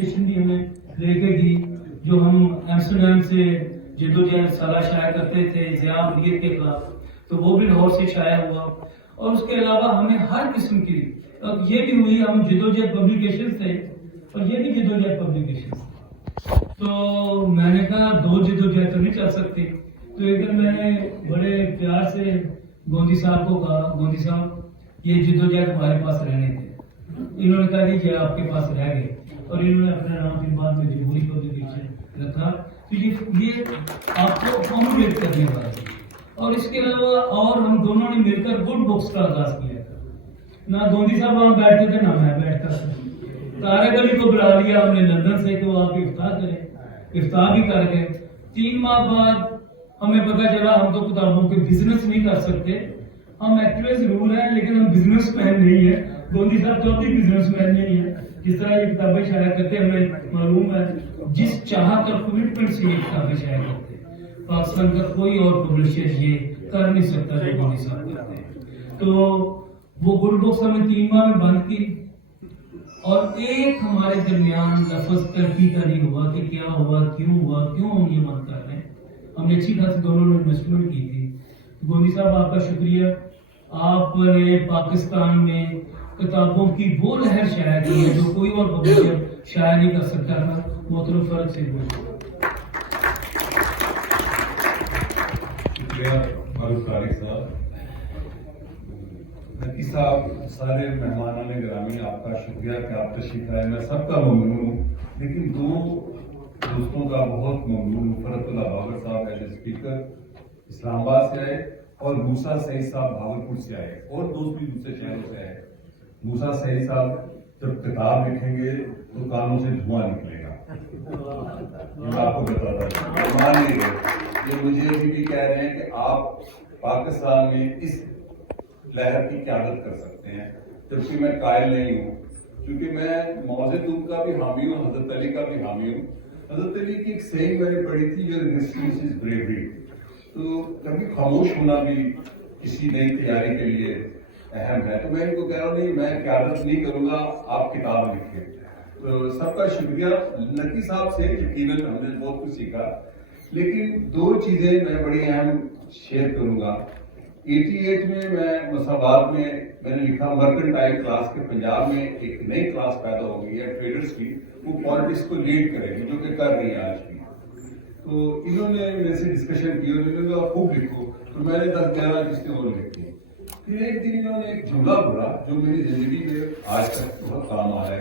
Publication بھی ہمیں لے کے دی جو ہم ایمسٹرڈیم سے جدوجہد سالہ شائع کرتے تھے ضیاء ملیت کے خلاف، تو وہ بھی لاہور سے شائع ہوا. اور اس کے علاوہ ہمیں ہر قسم کی یہ بھی ہوئی، ہم جدوجہد پبلیکیشن تھے اور یہ بھی جدوجہد پبلیکیشن. تو میں نے کہا دو جدوجہد تو نہیں چل سکتی. تو ایک دن میں نے بڑے پیار سے گوندی صاحب کو کہا، گوندی صاحب یہ جدوجہد ہمارے پاس رہنے تھے. انہوں نے کہا دیجیے آپ کے پاس رہ گئے، اور انہوں نے اپنا نام پھر بعد میں جمہوری پبلیکیشن رکھا. تو یہ آپ کو اکوموڈیٹ کرنے والا ہے. اور اس کے علاوہ اور ہم دونوں نے مل کر گڈ بکس کا آغاز کیا تھا. نہ گوندی صاحب وہاں بیٹھتے تھے نہ میں بیٹھتا تھا. طارق علی کو بلا لیا ہم نے لندن سے کہ وہ آپ افتاح کریں، افتاح بھی کر گئے. 3 ماہ بعد ہمیں پتہ چلا ہم تو کتابوں کے بزنس نہیں کر سکتے. ہم ایکٹیویز ضرور ہیں لیکن ہم بزنس مین نہیں ہیں. گوندی صاحب چوتھی بزنس مین نہیں ہے. جس طرح یہ کتابیں شائع کرتے ہیں ہمیں معلوم ہے جس چاہت اور کمٹمنٹ سے یہ کتابیں شائع کرتے ہیں پاکستان کا کوئی اور پبلشر یہ کر نہیں سکتا جو گوندی صاحب کرتے ہیں. تو وہ گڈ بکس ہمیں 3 ماہ میں بند کی، اور ایک ہمارے درمیان لفظ ترقی کا نہیں ہوا کہ کیا ہوا، کیوں ہم یہ بند کر رہے ہیں. ہم نے اچھی خاصی دونوں نے انویسٹمنٹ کی تھی. گوندی صاحب آپ کا شکریہ، آپ نے پاکستان میں کتابوں کی وہ لہر شائع کی ہے جو کوئی اور پبلشر شائع نہیں کر سکتا تھا. محترم فرق سے شکریہ معروف طارق صاحب. نقی صاحب، سارے مہمانان گرامی آپ کا شکریہ کہ آپ تشریف لائے. میں سب کا ممنون ہوں، لیکن 2 دوستوں کا بہت ممنون ہوں. فرت اللہ بابر صاحب ایز اے اسپیکر اسلام آباد سے آئے، اور موسیٰ سعید صاحب بھاگلپور سے آئے، اور دوست بھی دوسرے شہروں سے آئے. موسیٰ سعید صاحب جب کتاب لکھیں گے تو کانوں سے دھواں نکلے گا، یہ آپ کو بتاتا ہوں. مان لیجیے یہ مجھے ابھی بھی کہہ رہے ہیں کہ آپ پاکستان میں اس لہر کی قیادت کر سکتے ہیں، جبکہ میں قائل نہیں ہوں، کیونکہ میں موضوع تم کا بھی حامی ہوں، حضرت علی کا بھی حامی ہوں. حضرت علی کی ایک سینگ میں نے پڑھی تھی، یور ریزسٹنس از بریوری. تو کبھی خاموش ہونا بھی کسی نئی تیاری کے لیے اہم ہے. تو میں ان کو کہہ رہا ہوں نہیں، میں قیادت نہیں کروں گا، آپ کتاب لکھیں. تو سب کا شکریہ. نقی صاحب سے یقیناً ہم نے بہت کچھ سیکھا، لیکن 2 چیزیں میں بڑی اہم شیئر کروں گا. 88 میں میں مساوات میں نے لکھا مرکنٹائل کلاس کے پنجاب میں ایک نئی کلاس پیدا ہو گئی ہے ٹریڈرز کی، وہ پالیٹکس کو لیڈ کرے گی، جو کہ کر رہی ہے آج بھی. تو انہوں نے میرے سے ڈسکشن کی، انہوں نے کہا خوب لکھو. تو میں نے 10-11 قسطیں اور لکھی. پھر ایک دن انہوں نے ایک جملہ بولا جو میری زندگی میں آج تک بہت کام آ رہا ہے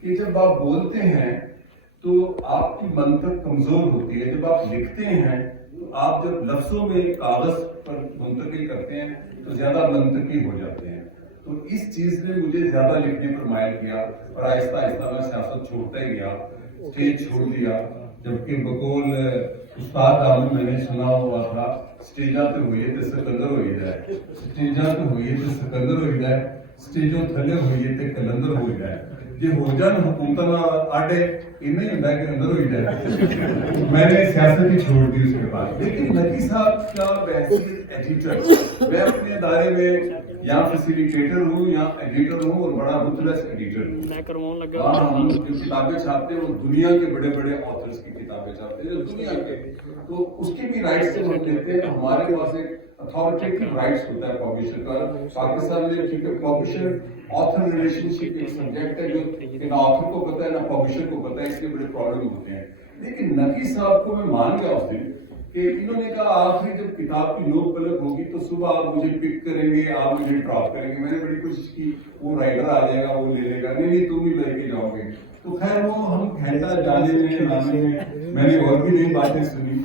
کہ جب آپ بولتے ہیں تو آپ کی منطق کمزور ہوتی ہے، جب آپ لکھتے ہیں تو آپ جب لفظوں میں کاغذ پر منتقل کرتے ہیں تو زیادہ منطقی ہو جاتے ہیں. تو اس چیز نے مجھے زیادہ لکھنے پر مائل کیا، اور آہستہ آہستہ میں سیاست چھوڑتا ہی گیا، اسٹیج چھوڑ دیا. جبکہ بقول استاد عالم میں نے سنا ہوا تھا اسٹیجاں تو ہوئیے تو سکندر ہوئی جائے، اسٹیجاں تو ہوئیے تو سکندر ہوئی جائے، اسٹیجوں تھلے ہوئیے تو کلندر ہو جائے. یہ ہو جان حکومت آڈے یہ نہیں ہوتا کہ اندر ہوئی جائے. میں نے سیاست ہی چھوڑ دی اس کے بعد. لیکن نقی صاحب کا بحثیت ایڈیٹر، میں اپنے ادارے میں یا فیسیلیٹیٹر ہوں یا ایڈیٹر ہوں، اور بڑا مطلع ایڈیٹر ہوں. وہاں ہم جو کتابیں چھاپتے ہیں وہ دنیا کے بڑے بڑے آتھرز کی کتابیں چھاپتے ہیں جو دنیا کے، تو اس کی بھی رائٹس ہم لیتے ہیں. ہمارے پاس ایک اتھارٹیٹیو رائٹس ہوتا ہے پبلشر کا. پاکستان میں کیونکہ پبلشر آتھر ریلیشن شپ ایک سبجیکٹ ہے جو نہ آتھر کو پتہ ہے نہ پبلشر کو پتہ ہے، اس کے بڑے پرابلم ہوتے ہیں. لیکن نقی صاحب کو میں مان گیا اس دن کہ انہوں نے کہا آخری جب کتاب کی نوک پلک ہوگی تو صبح آپ مجھے پک کریں گے، آپ مجھے ڈراپ کریں گے. میں نے بڑی کوشش کی، وہ رائڈر آ جائے گا وہ لے لے گا، نہیں تم ہی لے کے جاؤ گے. تو خیر وہ ہم گھنٹہ جانے میں لانے میں نے اور بھی نئی باتیں سنی.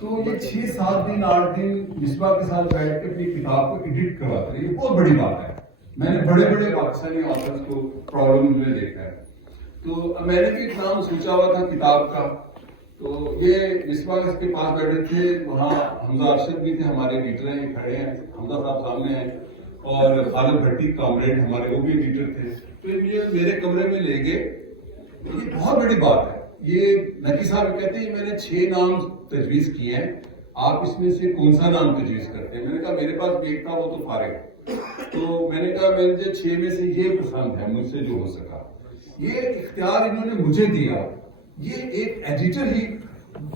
تو یہ 6-7 دن 8 دن مصباح کے ساتھ بیٹھ کے اپنی کتاب کو ایڈٹ کرواتے ہیں، یہ بہت بڑی بات ہے. میں نے بڑے بڑے پاکستانی آتھرز کو پرابلم میں دیکھا ہے. تو میں نے بھی ایک نام سوچا ہوا تھا کتاب کا. تو یہ مصباح کے پاس بیٹھے تھے، وہاں حمزہ ارشد بھی تھے، ہمارے ایڈیٹر ہیں، کھڑے ہیں، حمزہ صاحب سامنے ہیں، اور خالد بھٹی کامریڈ ہمارے وہ بھی ایڈیٹر تھے. تو یہ مجھے میرے کمرے میں لے گئے. یہ بہت بڑی بات ہے. یہ نقی صاحب کہتے ہیں میں نے 6 نام تجویز کیے ہیں، آپ اس میں سے کون سا نام تجویز کرتے ہیں؟ میں نے کہا میرے پاس بھی ایک تھا، وہ تو فارغ ہے. تو میں نے کہا مجھے 6 میں سے یہ پسند ہے مجھ سے جو ہو سکا. یہ اختیار انہوں نے مجھے دیا. یہ ایک ایڈیٹر ہی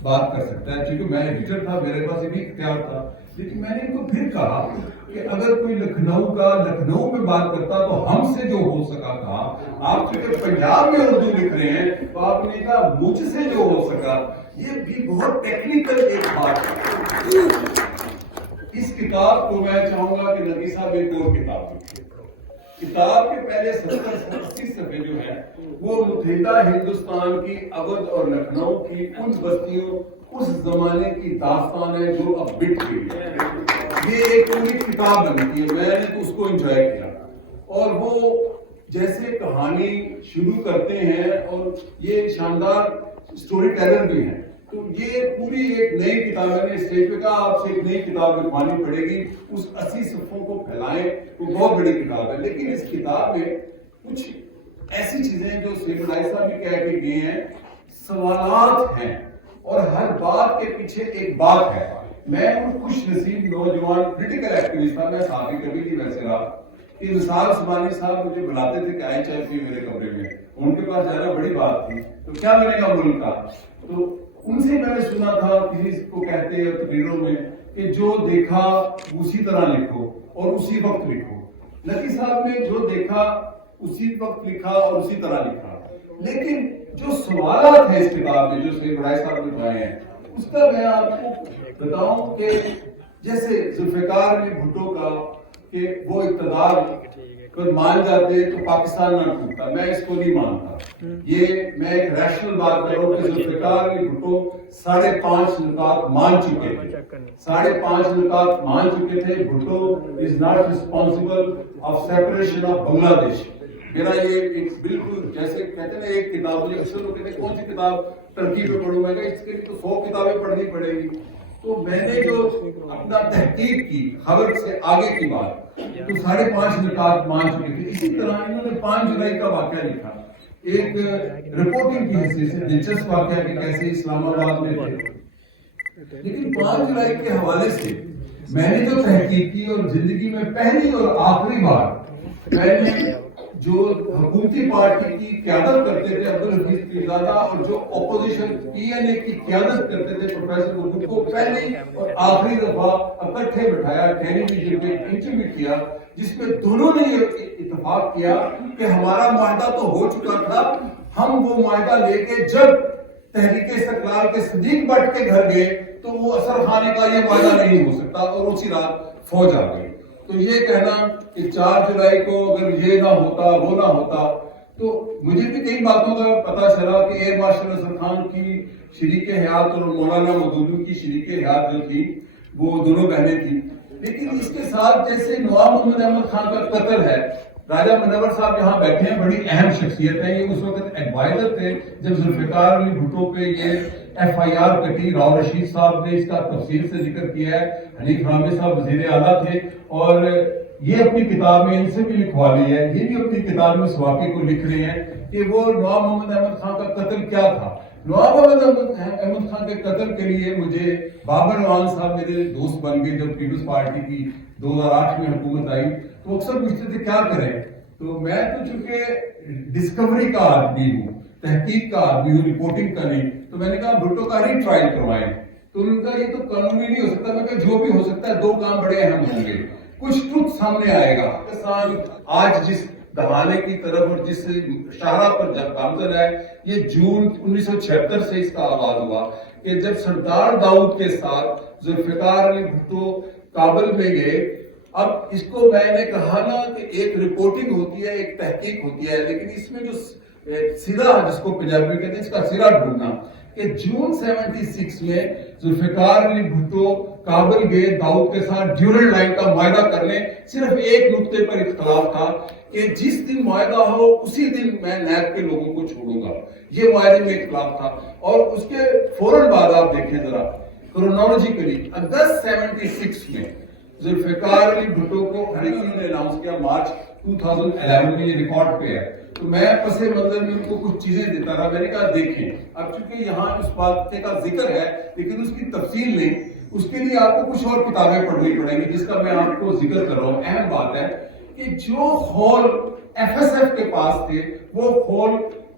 بات کر سکتا ہے, چونکہ میں ایڈیٹر تھا, میرے پاس یہ بھی اختیار تھا. لیکن میں نے ان کو پھر کہا کہ اگر کوئی لکھنؤ میں بات کرتا تو ہم سے جو ہو سکا تھا, آپ چونکہ پنجاب میں اردو لکھ رہے ہیں تو آپ نے کہا مجھ سے جو ہو سکا. یہ بھی بہت ٹیکنیکل ایک بات ہے. اس کتاب کو میں چاہوں گا کہ نبی صاحب ایک اور کتاب لکھیں. کتاب کے پہلے 70-80 صفحے جو ہیں وہ متحدہ ہندوستان کی اودھ اور لکھنؤ کی ان بستیوں, اس زمانے کی داستان ہے جو اب بٹ گئی ہے. یہ ایک پوری کتاب بنتی ہے, میں نے تو اس کو انجوائے کیا. اور وہ جیسے کہانی شروع کرتے ہیں, اور یہ شاندار سٹوری ٹیلر بھی ہیں, تو یہ پوری ایک نئی کتاب ہے. اسٹیج پہ کہا آپ سے ایک نئی کتاب لکھوانی پڑے گی, اس 80 صفحوں کو پھیلائیں. وہ بہت بڑی کتاب ہے, لیکن اس کتاب میں کچھ ایسی چیزیں جو سیف علی صاحب بھی کہہ کے گئے ہیں, سوالات ہیں, اور ہر بات کے پیچھے ایک بات ہے. میں ان خوش نصیب نوجوان پولیٹیکل ایکٹیوسٹ تھا, میں صحافی کبھی نہیں ویسے رہا, کہ مثال عثمانی صاحب مجھے بلاتے تھے کہ آئے چائے پیے میرے کمرے میں, ان کے پاس جانا بڑی بات تھی, تو کیا بنے گا ملک کا. تو ان سے میں نے سنا تھا, کسی کو کہتے ہیں تقریروں میں کہ جو دیکھا اسی طرح لکھو اور اسی وقت لکھو. لکی صاحب نے جو دیکھا اسی وقت لکھا اور اسی طرح لکھا. لیکن جو سوالات ہیں اس کتاب میں جو سید رائے صاحب نے اٹھائے ہیں, اس کا میں آپ کو بتاؤں کہ جیسے ذوالفقار علی بھٹو کا کہ وہ اقتدار پر مان جاتے تو پاکستان نہ ٹوٹتا, میں اس کو نہیں مانتا. یہ میں ایک ریشنل بات کر رہا ہوں کہ ذوالفقار علی بھٹو 5.5 نکات مان چکے تھے, 5.5 نکات مان چکے تھے. Bhutto is not responsible of separation of Bangladesh. میرا یہ ایک بالکل جیسے کہتے ہیں نا ایک کتاب, مجھے اکثر لوگ کہتے ہیں کون سی کتاب ترتیب میں پڑھوں, میں کہ اس کے لیے تو 100 کتابیں پڑھنی پڑے گی. تو میں نے جو اپنا تحقیق کی خبر سے آگے کی بات, تو 5.5 نکات مان چکے تھے. اسی طرح انہوں نے 5 جولائی کا واقعہ لکھا, ایک رپورٹنگ کی حیثیت سے دلچسپ واقعہ کہ کیسے اسلام آباد میں تھے. لیکن 5 جولائی کے حوالے سے میں نے جو تحقیق کی, اور زندگی میں پہلی اور آخری بار میں نے جو حکومتی پارٹی کی قیادت کرتے تھے عبدالحفیظ پیرزادہ, اور جو اپوزیشن PNA کی قیادت کرتے تھے پروفیسر گردو کو, پہلی اور آخری دفعہ اکٹھے بٹھایا, ٹیلی ویژن پہ انٹرویو کیا, جس میں دونوں نے یہ اتفاق کیا کہ ہمارا معاہدہ تو ہو چکا تھا, ہم وہ معاہدہ لے کے جب تحریک استقلال کے صدیق بٹ کے گھر گئے تو وہ اثر خانے کا یہ معاہدہ نہیں ہو سکتا, اور اسی رات فوج آ گئی. تو یہ کہنا کہ 4 جولائی کو اگر یہ نہ ہوتا وہ نہ ہوتا, تو مجھے بھی کئی باتوں کا پتا چلا کہ ایئر مارشل اظہر خان کی شریک حیات اور مولانا مودودی کی شریک حیات جو تھی وہ دونوں بہنیں تھیں. لیکن اس کے ساتھ جیسے نواب محمد احمد خان کا قتل ہے, راجہ منور صاحب یہاں بیٹھے ہیں, بڑی اہم شخصیت ہے, یہ اس وقت ایڈوائزر تھے جب ذوالفقار علی بھٹو پہ یہ FIR کٹی. راؤ رشید صاحب نے اس کا تفصیل سے ذکر کیا ہے, حنیف رامے صاحب وزیر اعلیٰ تھے, اور یہ اپنی کتاب میں ان سے بھی لکھوا لی ہے, یہ بھی اپنی کتاب میں اس واقعے کو لکھ رہے ہیں کہ وہ نواب محمد احمد خان کا قتل کیا تھا. نواب محمد احمد خان کے قتل کے لیے مجھے بابر اعوان صاحب میرے دوست بن گئے جب پیپلز پارٹی کی 2008 میں حکومت آئی, تو اکثر پوچھتے تھے کیا کریں. تو میں تو چونکہ ڈسکوری کا آدمی ہوں, تحقیق کا آدمی ہوں, رپورٹنگ کا نہیں, تو میں نے کہا بھٹو کا ری ٹرائل کروائیں. تو ان کا یہ تو قانونی نہیں ہو سکتا. میں کہا جو بھی ہو سکتا ہے, 2 کام بڑے اہم ہوں گے, کچھ ٹروت سامنے آئے گا. پاکستان آج جس دہانے کی طرف اور جس شاہراہ پر جب گامزن ہے, یہ جون 1976 سے اس کا آغاز ہوا کہ جب سردار داؤد کے ساتھ ذوالفقار علی بھٹو کابل میں گئے. اب اس کو میں نے کہا نا کہ ایک رپورٹنگ ہوتی ہے, ایک تحقیق ہوتی ہے, لیکن اس میں جو سرا, جس کو پنجابی کہتے ہیں, اس کا سرا ڈھونڈنا, کہ جون 76 میں ذوالفقار علی بھٹو کابل گئے داؤد کے ساتھ ڈیورنڈ لائن کا معاہدہ کرنے. صرف ایک نقطے پر اختلاف تھا کہ جس دن معاہدہ ہو اسی دن میں نیب کے لوگوں کو چھوڑوں گا, یہ معاہدے میں اختلاف تھا. اور اس کے فوراً بعد آپ دیکھیں ذرا کرونالوجیکلی, اگست 76 میں ذوالفقار علی بھٹو کو ہریکن نے اناؤنس کیا, مارچ 2011 میں, یہ ریکارڈ پہ ہے. تو میں پس منظر میں ان کو کچھ چیزیں دیتا رہا. میں نے کہا دیکھیں, اب چونکہ یہاں اس بات کا ذکر ہے لیکن اس کی تفصیل نہیں, اس کے لیے آپ کو کچھ اور کتابیں پڑھنی پڑیں گی, جس کا میں آپ کو ذکر کر رہا ہوں. اہم بات ہے کہ جو خول FSF کے پاس تھے وہ خول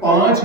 5